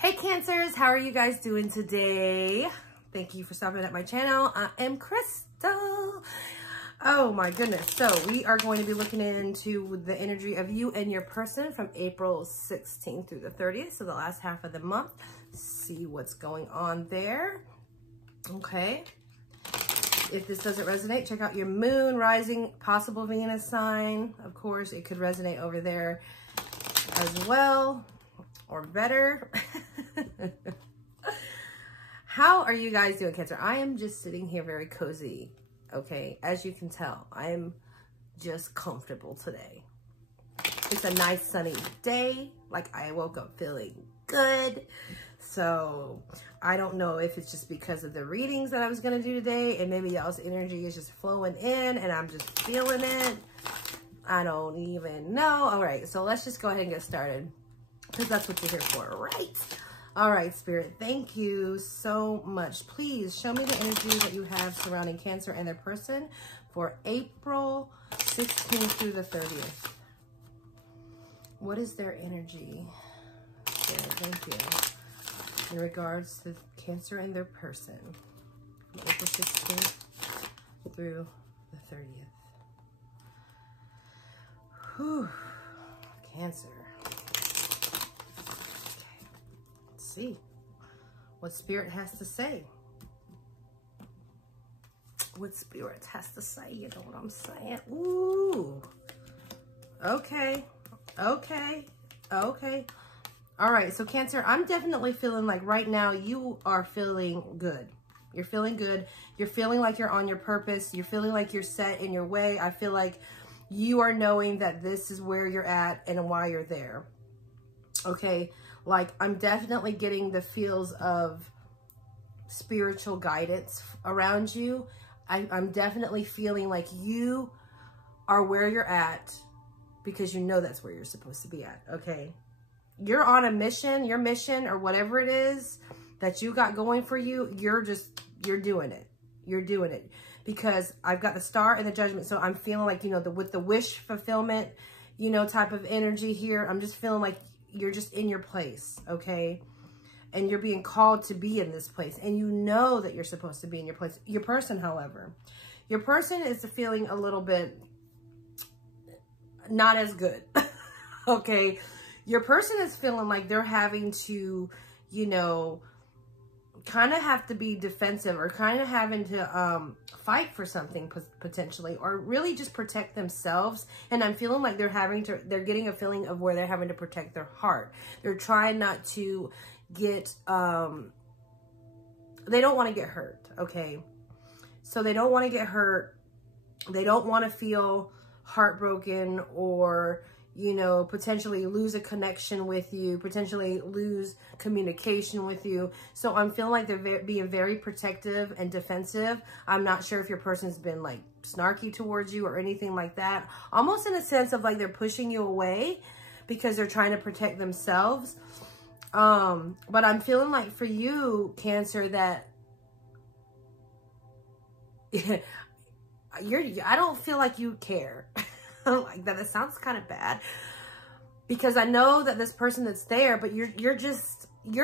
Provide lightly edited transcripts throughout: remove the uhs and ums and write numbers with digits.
Hey Cancers, how are you guys doing today? Thank you for stopping at my channel. I am Crystal. Oh my goodness. So we are going to be looking into the energy of you and your person from April 16th through the 30th. So the last half of the month. See what's going on there. Okay. If this doesn't resonate, check out your moon, rising, possible Venus sign. Of course, it could resonate over there as well or better. How are you guys doing, Cancer? I am just sitting here very cozy. Okay, as you can tell, I am just comfortable today. It's a nice sunny day. Like, I woke up feeling good. So I don't know if it's just because of the readings that I was going to do today, and maybe y'all's energy is just flowing in and I'm just feeling it. I don't even know. All right, so let's just go ahead and get started, because that's what you're here for, right? All right, Spirit, thank you so much. Please show me the energy that you have surrounding Cancer and their person for April 16th through the 30th. What is their energy? Spirit, thank you. In regards to Cancer and their person from April 16th through the 30th. Whew. Cancer. See what Spirit has to say. What Spirit has to say, you know what I'm saying? Ooh. Okay. Okay. Okay. All right. So Cancer, I'm definitely feeling like right now you are feeling good. You're feeling good. You're feeling like you're on your purpose. You're feeling like you're set in your way. I feel like you are knowing that this is where you're at and why you're there. Okay. Like, I'm definitely getting the feels of spiritual guidance around you. I'm definitely feeling like you are where you're at because you know that's where you're supposed to be at, okay? You're on a mission, your mission or whatever it is that you got going for you, you're doing it. You're doing it because I've got the Star and the Judgment. So I'm feeling like, you know, with the wish fulfillment, you know, type of energy here, I'm just feeling like you're just in your place, okay? And you're being called to be in this place. And you know that you're supposed to be in your place. Your person, however, your person is feeling a little bit not as good, okay? Your person is feeling like they're having to, you know, kind of have to be defensive or kind of having to fight for something potentially, or really just protect themselves. And I'm feeling like they're getting a feeling of where they're having to protect their heart. They're trying not to get, they don't want to get hurt, okay? So they don't want to get hurt. They don't want to feel heartbroken or, you know, potentially lose a connection with you, potentially lose communication with you. So I'm feeling like they're being very protective and defensive. I'm not sure if your person's been like snarky towards you or anything like that. Almost in a sense of like they're pushing you away because they're trying to protect themselves. But I'm feeling like for you, Cancer, that I don't feel like you care. Like that. It sounds kind of bad because I know that this person that's there, but you're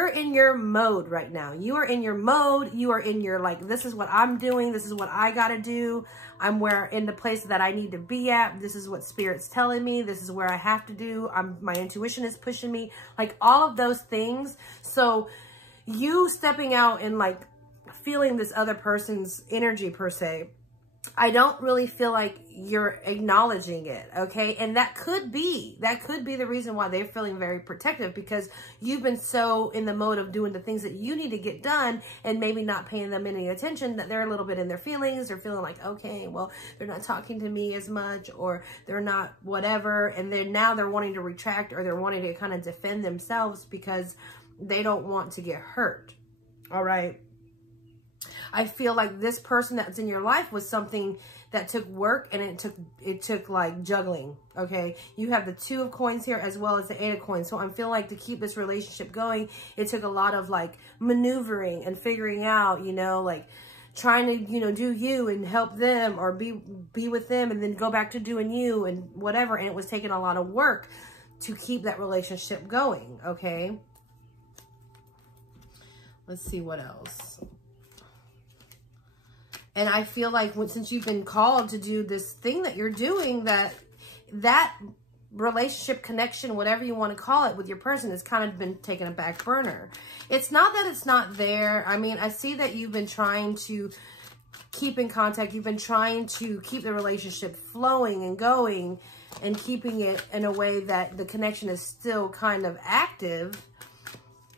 in your mode right now. You are in your mode. You are in your, like, this is what I'm doing. This is what I got to do. I'm in the place that I need to be at. This is what Spirit's telling me. This is where I have to do. My intuition is pushing me, like all of those things. So you stepping out and like feeling this other person's energy per se, I don't really feel like you're acknowledging it, okay? And that could be the reason why they're feeling very protective, because you've been so in the mode of doing the things that you need to get done and maybe not paying them any attention, that they're a little bit in their feelings. They're feeling like, okay, well, they're not talking to me as much, or they're not whatever. And then now they're wanting to retract, or they're wanting to kind of defend themselves because they don't want to get hurt, all right? I feel like this person that's in your life was something that took work, and it took like juggling, okay? You have the 2 of coins here as well as the 8 of coins. So I'm feeling like to keep this relationship going, it took a lot of like maneuvering and figuring out, you know, like trying to, you know, do you and help them, or be with them, and then go back to doing you and whatever. And it was taking a lot of work to keep that relationship going, okay? Let's see what else. And I feel like since you've been called to do this thing that you're doing, that relationship, connection, whatever you want to call it, with your person has kind of been taken a back burner. It's not that it's not there. I mean, I see that you've been trying to keep in contact. You've been trying to keep the relationship flowing and going and keeping it in a way that the connection is still kind of active,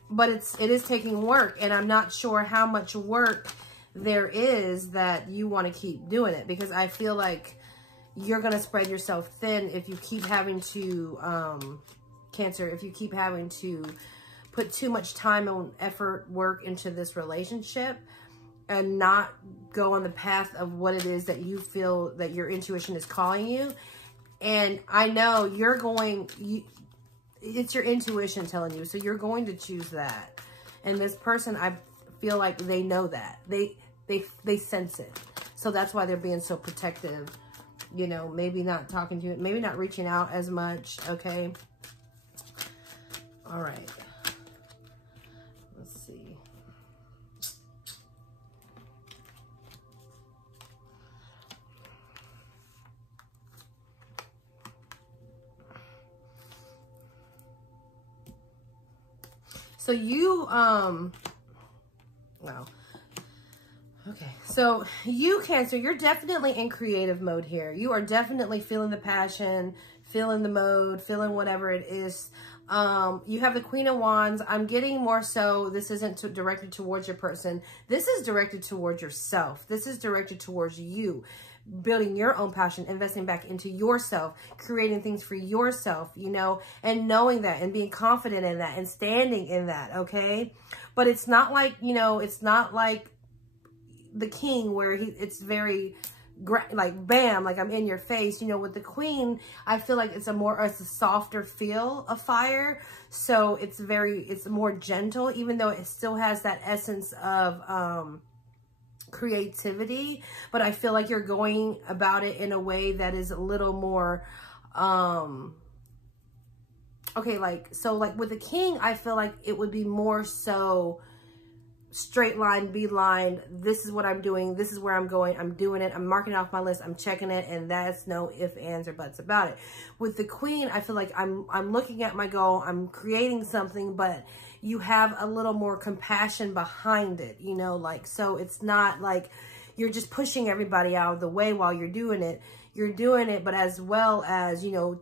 but it is taking work, and I'm not sure how much work there is that you want to keep doing it, because I feel like you're going to spread yourself thin if you keep having to, Cancer, if you keep having to put too much time and effort, work into this relationship and not go on the path of what it is that you feel that your intuition is calling you. And I know it's your intuition telling you, so you're going to choose that. And this person, I feel like they know that. They sense it. So that's why they're being so protective. You know, maybe not talking to you, maybe not reaching out as much, okay? All right. Let's see. So you, wow. Okay, so you, Cancer, you're definitely in creative mode here. You are definitely feeling the passion, feeling the mode, feeling whatever it is. You have the Queen of Wands. I'm getting more so, this isn't directed towards your person. This is directed towards yourself. This is directed towards you. Building your own passion, investing back into yourself, creating things for yourself, you know, and knowing that and being confident in that and standing in that, okay? But it's not like, you know, it's not like the King where it's very like bam, like I'm in your face. You know, with the Queen, I feel like it's a softer feel of fire. So it's more gentle, even though it still has that essence of creativity. But I feel like you're going about it in a way that is a little more okay, like, so like with the King, I feel like it would be more so straight line, beeline. This is what I'm doing. This is where I'm going. I'm doing it. I'm marking it off my list. I'm checking it. And that's no ifs, ands, or buts about it. With the Queen, I feel like I'm looking at my goal. I'm creating something, but you have a little more compassion behind it, you know, like, so it's not like you're just pushing everybody out of the way while you're doing it. You're doing it, but as well as, you know,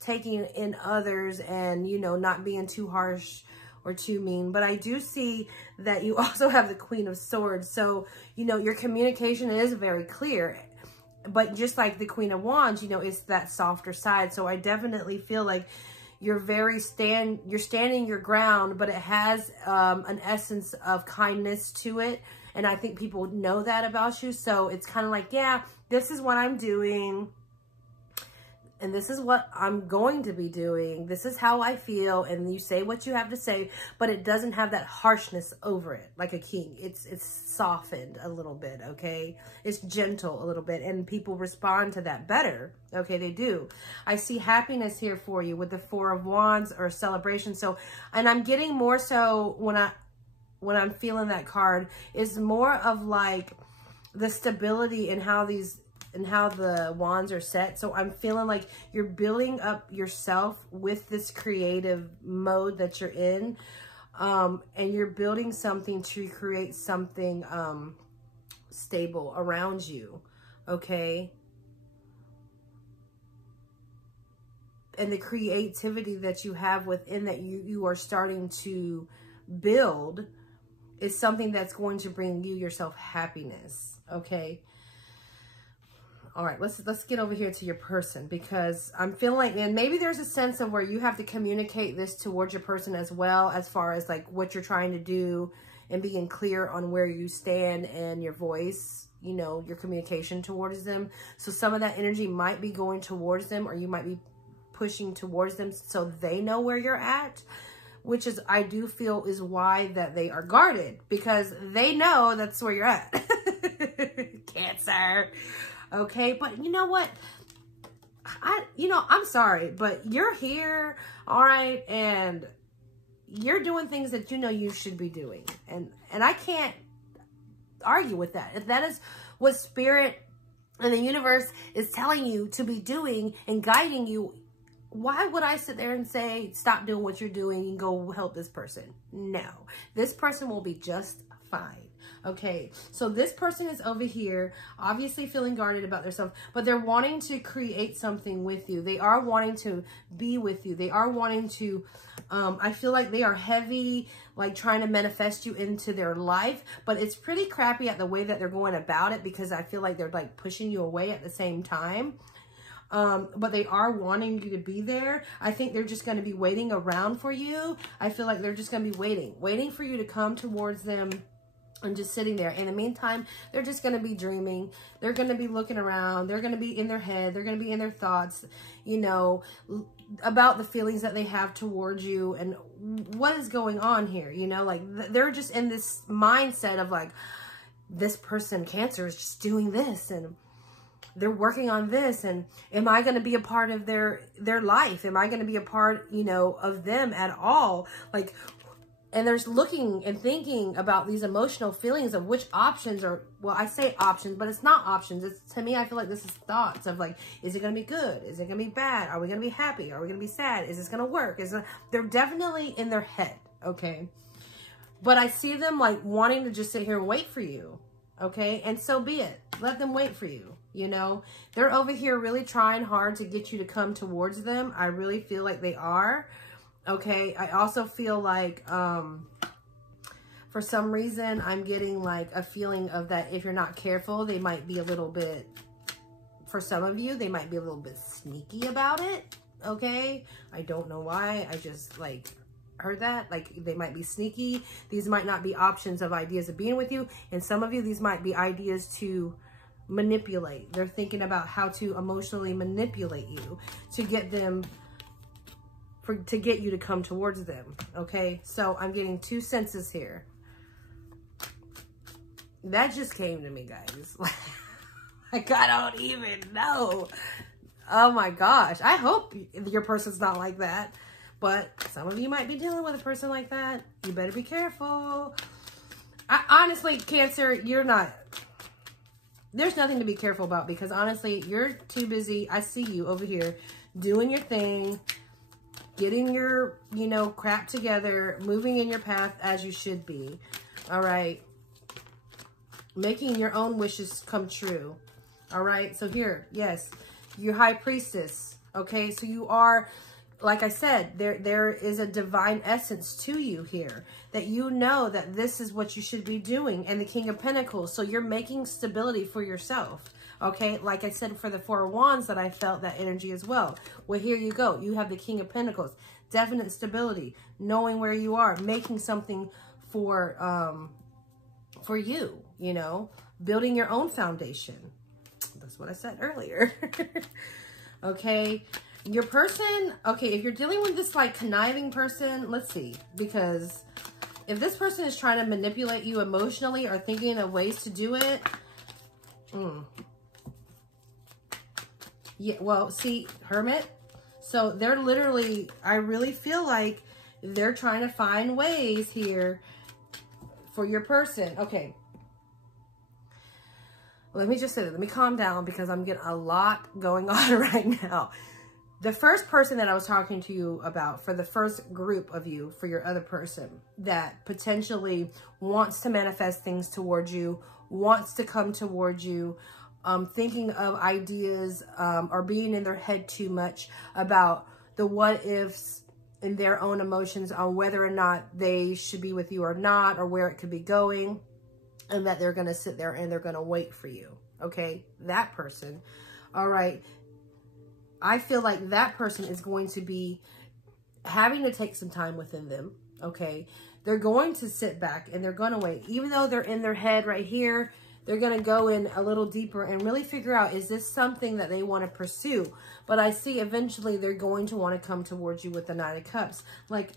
taking in others and, you know, not being too harsh or too mean. But I do see that you also have the Queen of Swords. So, you know, your communication is very clear. But just like the Queen of Wands, you know, it's that softer side. So I definitely feel like you're standing your ground, but it has an essence of kindness to it. And I think people know that about you. So it's kind of like, yeah, this is what I'm doing. And this is what I'm going to be doing. This is how I feel. And you say what you have to say, but it doesn't have that harshness over it like a King. It's softened a little bit, okay? It's gentle a little bit, and people respond to that better, okay? They do. I see happiness here for you with the Four of Wands or celebration. So, and I'm getting more so when I'm feeling that card is more of like the stability in how the wands are set. So I'm feeling like you're building up yourself with this creative mode that you're in. And you're building something to create something stable around you. Okay. And the creativity that you have within that you are starting to build is something that's going to bring you yourself happiness. Okay. All right, let's get over here to your person, because I'm feeling like, and maybe there's a sense of where you have to communicate this towards your person as well, as far as like what you're trying to do and being clear on where you stand and your voice, you know, your communication towards them. So some of that energy might be going towards them, or you might be pushing towards them so they know where you're at, which is, I do feel is why that they are guarded, because they know that's where you're at. Cancer. Okay, but you know what? I'm sorry, but you're here, all right, and you're doing things that you know you should be doing. And I can't argue with that. If that is what spirit and the universe is telling you to be doing and guiding you, why would I sit there and say, stop doing what you're doing and go help this person? No, this person will be just fine. Okay, so this person is over here, obviously feeling guarded about themselves, but they're wanting to create something with you. They are wanting to be with you. They are wanting to, I feel like they are heavy, like trying to manifest you into their life, but it's pretty crappy at the way that they're going about it, because I feel like they're like pushing you away at the same time. But they are wanting you to be there. I think they're just going to be waiting around for you. I feel like they're just going to be waiting for you to come towards them and just sitting there. In the meantime, they're just going to be dreaming. They're going to be looking around. They're going to be in their head. They're going to be in their thoughts, you know, about the feelings that they have towards you and what is going on here. You know, like they're just in this mindset of like, this person, Cancer, is just doing this and they're working on this, and am I going to be a part of their life? Am I going to be a part, you know, of them at all? Like, and there's looking and thinking about these emotional feelings of which options are, well, I say options, but it's not options. It's, to me, I feel like this is thoughts of like, is it going to be good? Is it going to be bad? Are we going to be happy? Are we going to be sad? Is this going to work? They're definitely in their head, okay? But I see them like wanting to just sit here and wait for you, okay? And so be it. Let them wait for you. You know, they're over here really trying hard to get you to come towards them. I really feel like they are. Okay. I also feel like, for some reason, I'm getting like a feeling of that if you're not careful, they might be a little bit, for some of you, they might be a little bit sneaky about it. Okay. I don't know why. I just like heard that. Like they might be sneaky. These might not be options of ideas of being with you. And some of you, these might be ideas to manipulate. They're thinking about how to emotionally manipulate you to get them, to get you to come towards them. Okay, so I'm getting two senses here. That just came to me, guys. Like I don't even know. Oh my gosh, I hope your person's not like that, but some of you might be dealing with a person like that. You better be careful. Honestly, Cancer, you're not, there's nothing to be careful about, because honestly, you're too busy. I see you over here doing your thing, getting your, you know, crap together, moving in your path as you should be. All right. Making your own wishes come true. All right. So here, yes, you're High Priestess. Okay. So you are, like I said, there is a divine essence to you here, that you know that this is what you should be doing. And the King of Pentacles. So you're making stability for yourself. Okay. Like I said, for the Four of Wands, that I felt that energy as well. Well, here you go. You have the King of Pentacles, definite stability, knowing where you are, making something for you, you know, building your own foundation. That's what I said earlier. Okay. Your person, okay, if you're dealing with this like conniving person, let's see, because if this person is trying to manipulate you emotionally or thinking of ways to do it, yeah, well, see, Hermit, so they're literally, I really feel like they're trying to find ways here for your person. Okay. Let me just say that, let me calm down, because I'm getting a lot going on right now. The first person that I was talking to you about, for the first group of you, for your other person that potentially wants to manifest things towards you, wants to come towards you, thinking of ideas or being in their head too much about the what ifs and their own emotions on whether or not they should be with you or not, or where it could be going, and that they're going to sit there and they're going to wait for you. Okay, that person. All right. I feel like that person is going to be having to take some time within them, okay? They're going to sit back and they're going to wait. Even though they're in their head right here, they're going to go in a little deeper and really figure out, is this something that they want to pursue? But I see eventually they're going to want to come towards you with the Knight of Cups. Like,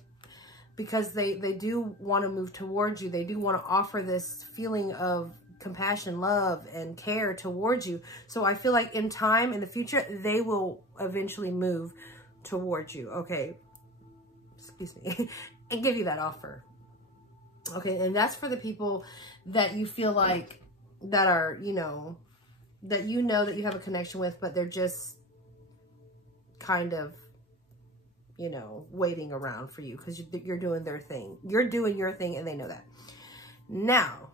because they do want to move towards you. They do want to offer this feeling of compassion, love, and care towards you. So I feel like in time, in the future, they will eventually move towards you. Okay. Excuse me. and give you that offer. Okay, and that's for the people that you feel like that are, that you have a connection with, but they're just kind of, waiting around for you because you're doing their thing. You're doing your thing, and they know that. Now,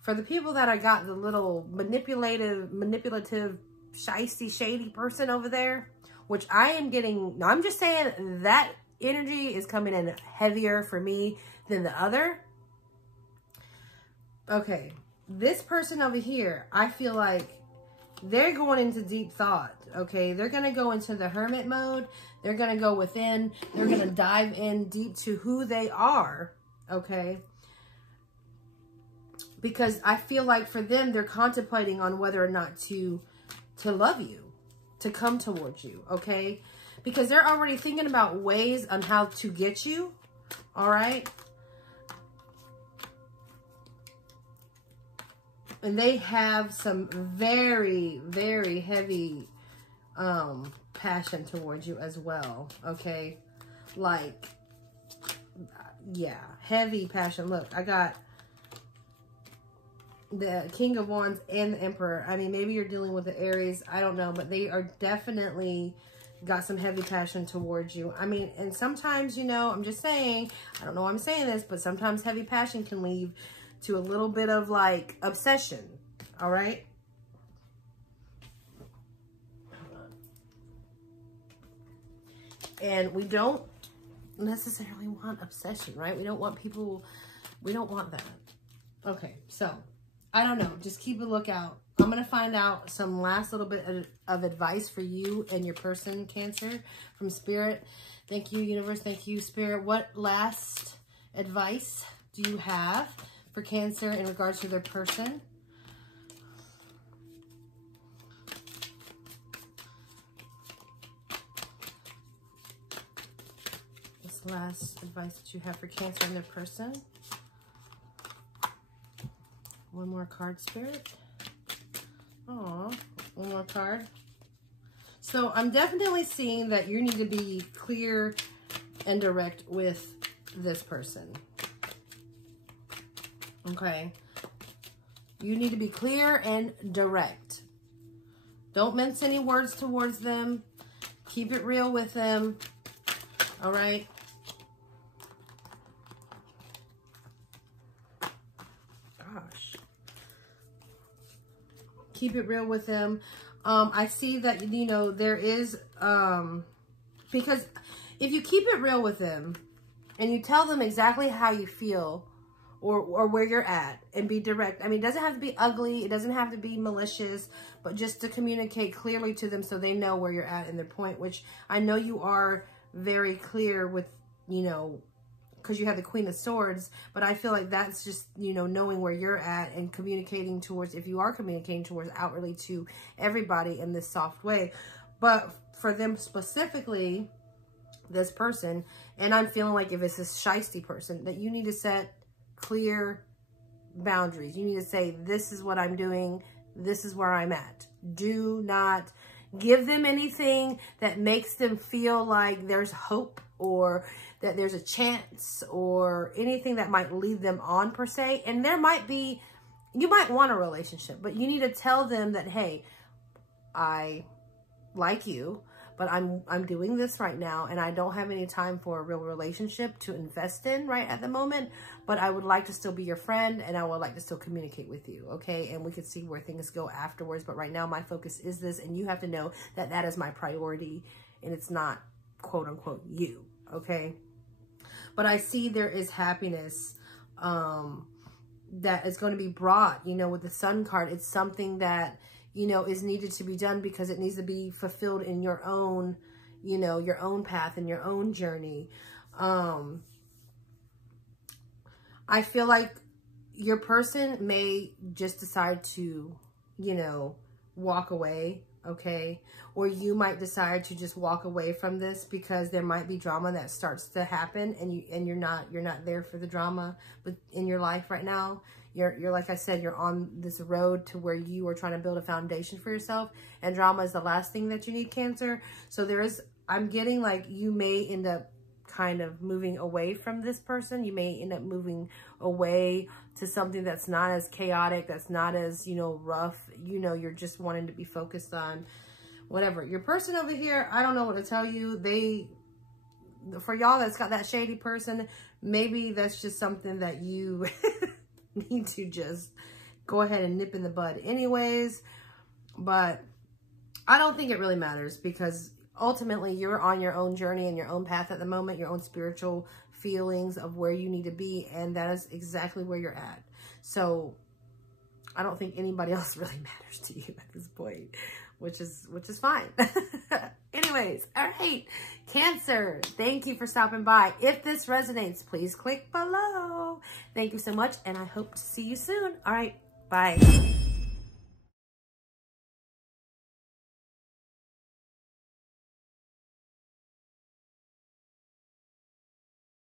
for the people that I got the little manipulative, shysty, shady person over there, which I am getting, I'm just saying that energy is coming in heavier for me than the other. Okay, this person over here, I feel like they're going into deep thought, okay? They're going to go into the hermit mode. They're going to go within. They're going to dive in deep to who they are, okay? Because I feel like for them, they're contemplating on whether or not to love you, to come towards you, okay? Because they're already thinking about ways on how to get you, all right? And they have some very, very heavy passion towards you as well, okay? Like, yeah, heavy passion. Look, I got the King of Wands and the Emperor. I mean, maybe you're dealing with the Aries. I don't know, but they are definitely got some heavy passion towards you. I mean, and sometimes, I'm just saying, I don't know why I'm saying this, but sometimes heavy passion can lead to a little bit of like obsession. All right. And we don't necessarily want obsession, right? We don't want that. Okay. So I don't know. Just keep a lookout. I'm going to find out some last little bit of advice for you and your person, Cancer, from Spirit. Thank you, Universe. Thank you, Spirit. What last advice do you have for Cancer in regards to their person? This last advice that you have for Cancer and their person. One more card, Spirit. Aw, one more card. So I'm definitely seeing that you need to be clear and direct with this person. Okay. You need to be clear and direct. Don't mince any words towards them. Keep it real with them. All right. Gosh. Keep it real with them. I see that, there is, because if you keep it real with them and you tell them exactly how you feel or where you're at and be direct. I mean, it doesn't have to be ugly. It doesn't have to be malicious, but just to communicate clearly to them so they know where you're at in their point, which I know you are very clear with, because you have the Queen of Swords, but I feel like that's just, knowing where you're at and communicating towards, if you are communicating towards outwardly to everybody in this soft way. But for them specifically, this person, and I'm feeling like if it's a shysty person, that you need to set clear boundaries. You need to say, this is what I'm doing. This is where I'm at. Do not give them anything that makes them feel like there's hope or that there's a chance or anything that might lead them on per se. And there might be, you might want a relationship, but you need to tell them that, hey, I like you, but I'm doing this right now and I don't have any time for a real relationship to invest in right at the moment, but I would like to still be your friend and I would like to still communicate with you, okay? And we could see where things go afterwards, but right now my focus is this, and you have to know that that is my priority and it's not quote unquote you, okay? But I see there is happiness that is going to be brought, with the Sun card. It's something that, is needed to be done because it needs to be fulfilled in your own, your own path and your own journey. I feel like your person may just decide to, walk away, okay? Or you might decide to just walk away from this because there might be drama that starts to happen and you're not there for the drama, but in your life right now. You're like I said, you're on this road to where you are trying to build a foundation for yourself, and drama is the last thing that you need, Cancer. So I'm getting like you may end up kind of moving away from this person. You may end up moving away to something that's not as chaotic, that's not as, you know, rough. You know, you're just wanting to be focused on whatever. Your person over here, I don't know what to tell you. For y'all that's got that shady person, maybe that's just something that you need to just go ahead and nip in the bud anyways. But I don't think it really matters, because ultimately you're on your own journey and your own path at the moment, your own spiritual feelings of where you need to be, and that is exactly where you're at. So I don't think anybody else really matters to you at this point, which is fine. Anyways, all right, Cancer, thank you for stopping by. If this resonates, please click below. Thank you so much, and I hope to see you soon. All right, bye.